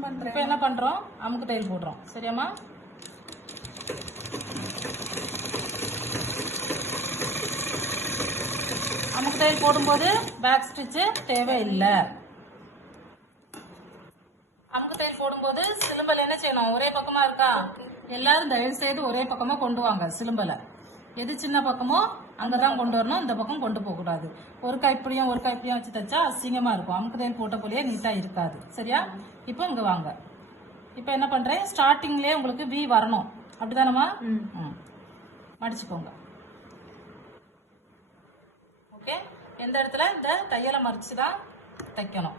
இப்போ என்ன பண்ணுறோம், அமுக்கு தையல் போடுறோம். சரியாம்மா? அமுக்கு தையல் போடும்போது பேக் ஸ்டிச்சு தேவையில்லை. அமுக்கு தையல் போடும்போது சிலும்பல் என்ன செய்யணும், ஒரே பக்கமாக இருக்கா, எல்லாரும் தயவு செய்து ஒரே பக்கமாக கொண்டு வாங்க. சிலும்பலை எது சின்ன பக்கமோ அங்கதான் கொண்டு வரணும், இந்த பக்கம் கொண்டு போக கூடாது. ஒரு கைப்பிடியும் ஒரு கைப்பிடியும் வச்சு தைச்சா அசிங்கமா இருக்கும். அமுக்கு தையல் போட்ட போலயே நீட்டா இருக்காது. சரியா? இப்போ இங்க வாங்க. இப்போ என்ன பண்றேன், ஸ்டார்டிங்லயே உங்களுக்கு வி வரணும். அப்படிதானம்மா? மடிச்சுக்கோங்க. ஓகே, எந்த இடத்துல இந்த தையலை மடிச்சுதான் தைக்கணும்.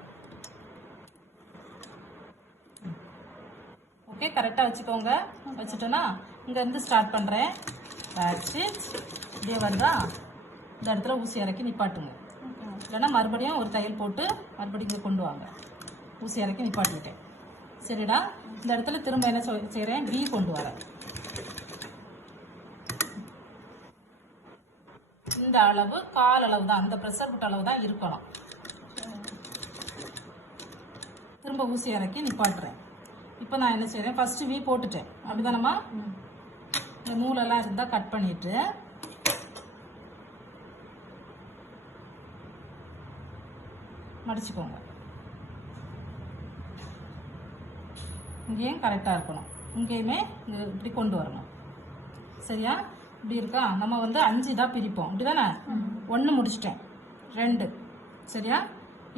ஓகே, கரெக்டா வச்சுக்கோங்க. வச்சுட்டோன்னா இங்க இருந்து ஸ்டார்ட் பண்றேன். பேக் ஸ்டிச் இப்படியே வருதா, இந்த இடத்துல ஊசி இறக்கி நிப்பாட்டுங்க. இல்லைன்னா மறுபடியும் ஒரு தையல் போட்டு மறுபடியும் இங்கே கொண்டு வாங்க. ஊசி இறக்கி நிப்பாட்டிட்டேன். சரிடா, இந்த இடத்துல திரும்ப என்ன செய்கிறேன், வி கொண்டு வரேன். இந்த அளவு கால் அளவு தான், அந்த ப்ரெஷர் புட் அளவு தான் இருக்கணும். திரும்ப ஊசி இறக்கி நிப்பாட்டுறேன். இப்போ நான் என்ன செய்கிறேன், ஃபர்ஸ்ட் வி போட்டுட்டேன். அப்படிதானம்மா? இந்த நூலெல்லாம் இருந்தால் கட் பண்ணிட்டு மடிச்சுக்கோங்க. இங்கேயும் கரெக்டாக இருக்கணும், இங்கேயுமே இப்படி கொண்டு வரணும். சரியா? இப்படி இருக்கா? நம்ம 5 தான் பிரிப்போம். அப்படிதானே? 1 முடிச்சிட்டேன், 2. சரியா?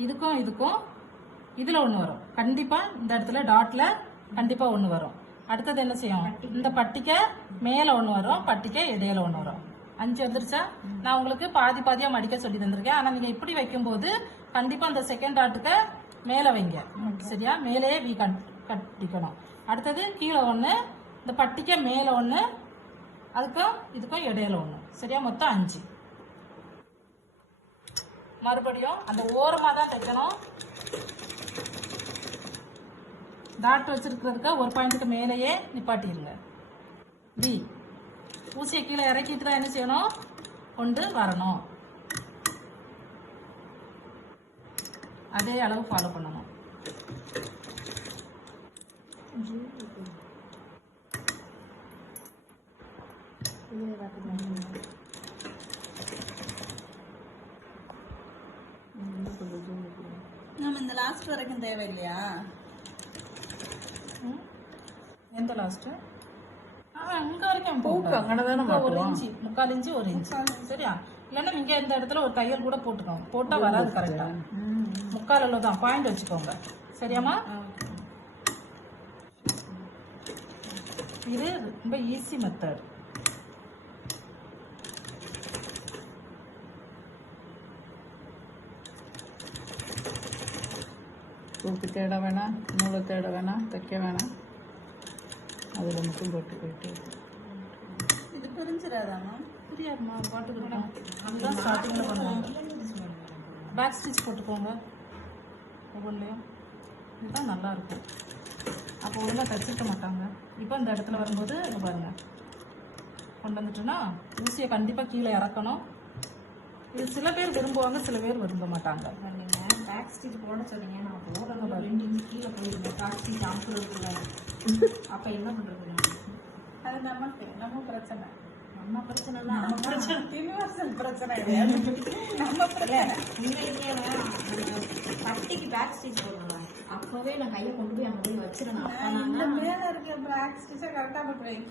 இதுக்கும் இதுக்கும் இதில் 1 வரும். கண்டிப்பாக இந்த இடத்துல டாட்டில் கண்டிப்பாக 1 வரும். அடுத்தது என்ன செய்யும், இந்த பட்டிக்கை மேலே 1 வரும், பட்டிக்கை இடையில 1 வரும். 5 வந்துருச்சா? நான் உங்களுக்கு பாதி பாதியா மடிக்க சொல்லி தந்திருக்கேன். ஆனா நீங்க இப்படி வைக்கும்போது கண்டிப்பா அந்த செகண்ட் டாட்டுக்கு மேல வைங்க. சரியா? மேலேயே வி கட்டிக்கணும். அடுத்தது கீழே 1, இந்த பட்டிக்கை மேல 1, அதுக்கும் இதுக்கும் இடையில 1. சரியா? மொத்தம் 5. மறுபடியும் அந்த ஓரமா தான் தைக்கணும். டாட் வச்சிருக்கிறதுக்கு ஒரு பாயிண்ட்டுக்கு மேலேயே நிப்பாட்டிடுங்க. வி ஊசியை கீழே இறக்கிட்டு தான் என்ன செய்யணும், கொண்டு வரணும். அதே அளவு ஃபாலோ பண்ணணும். நம்ம இந்த லாஸ்ட் வரைக்கும் தேவையில்லையா? எந்த லாஸ்ட்? இங்க வரைக்கும் ஒரு இன்ச்சு, 3/4 இன்ச்சு, 1 இன்ச்சு. சரியா? இல்லைன்னா நீங்க இந்த இடத்துல ஒரு தையல் கூட போட்டுக்கோங்க. போட்டா வராது. கரெக்டா 3/4 அளவு தான் பாயிண்ட் வச்சுக்கோங்க. சரியாம்மா? இது ரொம்ப ஈஸி மெத்தட். தூக்கி தேட வேணாம், நூலை தேட வேணாம், தைக்க வேணாம், அதில் மட்டும் போட்டு போயிட்டு. இது புரிஞ்சிடாதாம்மா? புரியாதுமா, பாட்டுக்கு அதுதான் ஸ்டார்டிங்கில் பண்ணுவாங்க. பேக் ஸ்டிச் போட்டுக்கோங்க ஒவ்வொன்றையும். இதுதான் நல்லா இருக்கும். அப்போ ஒழுங்காக தைச்சிருக்க மாட்டாங்க. இப்போ இந்த இடத்துல வரும்போது இங்கே பாருங்க, கொண்டு வந்துட்டோன்னா ஊசியை கண்டிப்பாக கீழே இறக்கணும். இது சில பேர் விரும்புவாங்க, சில பேர் விரும்ப மாட்டாங்க. பேக் ஸ்டிச் போட சொன்னீங்க, நான் போடுறத 2 இன்ச் கீழே போயிருந்தேன். பேக் ஸ்டிச் அமுக்குறதுக்குள்ள அப்போ என்ன பண்ணுறது? அது நம்ம பிரச்சனை. நம்ம பிரச்சனை தான். நம்ம பிரச்சனை யூனிவர்சல் பிரச்சனை கிடையாது. நம்ம பிரச்சனை உங்களுக்கே பட்டிக்கு பேக் ஸ்டிச் போடுறேன். அப்போவே நான் கையை கொண்டு போய் அங்கே போய் வச்சிடணும். அப்போ நான் மேலே இருக்க பேக் ஸ்டிச்சை கரெக்டாக போட்டுருவேன்.